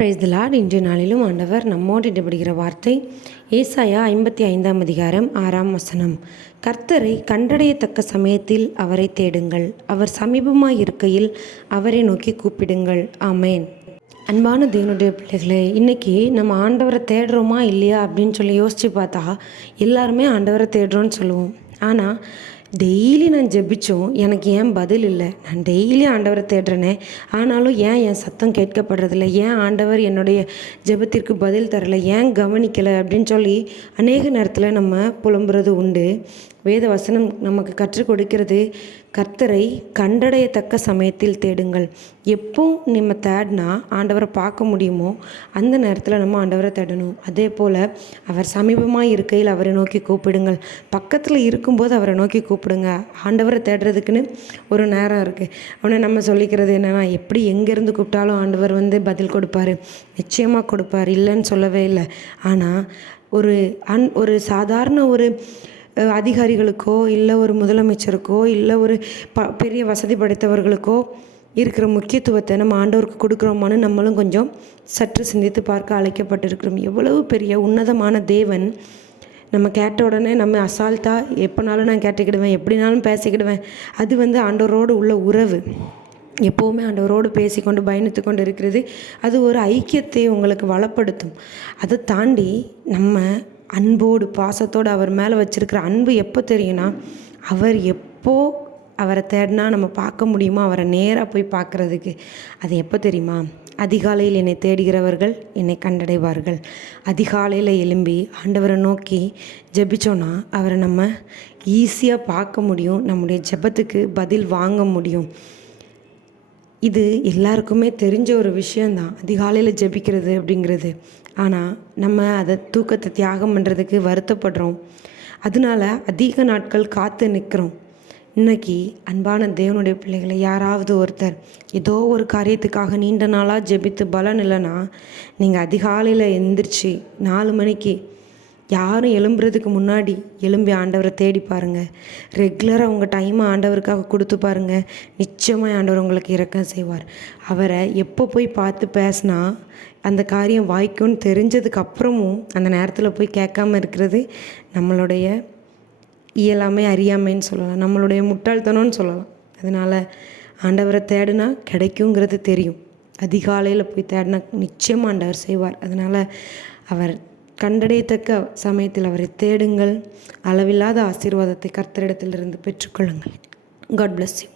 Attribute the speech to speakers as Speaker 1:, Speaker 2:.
Speaker 1: Praise the Lord இன்று நாளிலும் ஆண்டவர் நம்மோடு இடப்படுகிற வார்த்தை ஏசாயா ஐம்பத்தி ஐந்தாம் அதிகாரம் ஆறாம் வசனம். கர்த்தரை கண்டடையத்தக்க சமயத்தில் அவரை தேடுங்கள். அவர் சமீபமாக இருக்கையில் அவரை நோக்கி கூப்பிடுங்கள். ஆமேன். அன்பான தேவனுடைய பிள்ளைகளே இன்றைக்கி நம்ம ஆண்டவரை தேடுறோமா இல்லையா அப்படின்னு சொல்லி யோசித்து பார்த்தா எல்லாருமே ஆண்டவரை தேடுறோன்னு சொல்லுவோம். ஆனால் டெய்லி நான் ஜெபிச்சோம். எனக்கு ஏன் பதில் இல்லை? நான் டெய்லி ஆண்டவரை தேடுறேனே. ஆனாலும் ஏன் என் சத்தம் கேட்கப்படுறதில்ல? ஏன் ஆண்டவர் என்னுடைய ஜெபத்திற்கு பதில் தரலை? ஏன் கவனிக்கலை? அப்படின்னு சொல்லி அநேக நேரத்தில் நம்ம புலம்புறது உண்டு. வேத வசனம் நமக்கு கற்றுக் கொடுக்கிறது. கர்த்தரை கண்டடையத்தக்க சமயத்தில் தேடுங்கள். எப்போ நம்ம தேடினா ஆண்டவரை பார்க்க முடியுமோ அந்த நேரத்தில் நம்ம ஆண்டவரை தேடணும். அதே போல் அவர் சமீபமாக இருக்கையில் அவரை நோக்கி கூப்பிடுங்கள். பக்கத்தில் இருக்கும்போது அவரை நோக்கி கூப்பிடுங்க. ஆண்டவரை தேடுறதுக்குன்னு ஒரு நேரம் இருக்குது அவனை நம்ம சொல்லிக்கிறது என்னென்னா எப்படி எங்கேருந்து கூப்பிட்டாலும் ஆண்டவர் வந்து பதில் கொடுப்பாரு. நிச்சயமாக கொடுப்பார். இல்லைன்னு சொல்லவே இல்லை. ஆனால் ஒரு அன் ஒரு சாதாரண ஒரு அதிகாரிகளுக்கோ இல்லை ஒரு முதலமைச்சருக்கோ இல்லை ஒரு ப பெரிய வசதி படைத்தவர்களுக்கோ இருக்கிற முக்கியத்துவத்தை நம்ம ஆண்டவருக்கு கொடுக்குறோமான்னு நம்மளும் கொஞ்சம் சற்று சிந்தித்து பார்க்க அழைக்கப்பட்டிருக்கிறோம். எவ்வளவு பெரிய உன்னதமான தேவன். நம்ம கேட்ட உடனே நம்ம அசால்ட்டாக எப்போனாலும் நான் கேட்டுக்கிடுவேன் எப்படினாலும் பேசிக்கிடுவேன். அது வந்து ஆண்டவரோடு உள்ள உறவு. எப்போவுமே ஆண்டவரோடு பேசிக்கொண்டு பயணித்து கொண்டு இருக்கிறது அது ஒரு ஐக்கியத்தை உங்களுக்கு வளப்படுத்தும். அதை தாண்டி நம்ம அன்போடு பாசத்தோடு அவர் மேலே வச்சுருக்கிற அன்பு எப்போ தெரியும்னா அவர் எப்போ அவரை தேடினா நம்ம பார்க்க முடியுமோ அவரை நேராக போய் பார்க்குறதுக்கு. அது எப்போ தெரியுமா? அதிகாலையில் என்னை தேடுகிறவர்கள் என்னை கண்டடைவார்கள். அதிகாலையில் எழும்பி ஆண்டவரை நோக்கி ஜெபிச்சோன்னா அவரை நம்ம ஈஸியாக பார்க்க முடியும் நம்முடைய ஜெபத்துக்கு பதில் வாங்க முடியும். இது எல்லாருக்குமே தெரிஞ்ச ஒரு விஷயந்தான் அதிகாலையில் ஜெபிக்கிறது அப்படிங்கிறது. ஆனால் நம்ம அதை தூக்கத்தை தியாகம் பண்ணுறதுக்கு வருத்தப்படுறோம். அதனால அதிக நாட்கள் காத்து நிற்கிறோம் இன்னைக்கு அன்பான தேவனுடைய பிள்ளைகளை யாராவது ஒருத்தர் ஏதோ ஒரு காரியத்துக்காக நீண்ட நாளாக ஜெபித்து பலன் இல்லைன்னா நீங்கள் அதிகாலையில் எந்திரிச்சு நாலு மணிக்கு யாரும் எழும்புறதுக்கு முன்னாடி எழும்பி ஆண்டவரை தேடி பாருங்கள் ரெகுலராக உங்கள் டைமை ஆண்டவருக்காக கொடுத்து பாருங்கள் நிச்சயமாக ஆண்டவர் உங்களுக்கு இறக்கம் செய்வார். அவரை எப்போ போய் பார்த்து பேசினா அந்த காரியம் வாய்க்கும்னு தெரிஞ்சதுக்கு அப்புறமும் அந்த நேரத்தில் போய் கேட்காம இருக்கிறது நம்மளுடைய இயலாமை அறியாமைன்னு சொல்லலாம். நம்மளுடைய முட்டாள்தனம்னு சொல்லலாம். அதனால் ஆண்டவரை தேடினா கிடைக்குங்கிறது தெரியும். அதிகாலையில் போய் தேடினா நிச்சயமாக ஆண்டவர் செய்வார். அதனால் அவர் கண்டடையத்தக்க சமயத்தில் அவரை தேடுங்கள். அளவில்லாத ஆசீர்வாதத்தை கர்த்தரிடத்திலிருந்து பெற்றுக்கொள்ளுங்கள். God bless you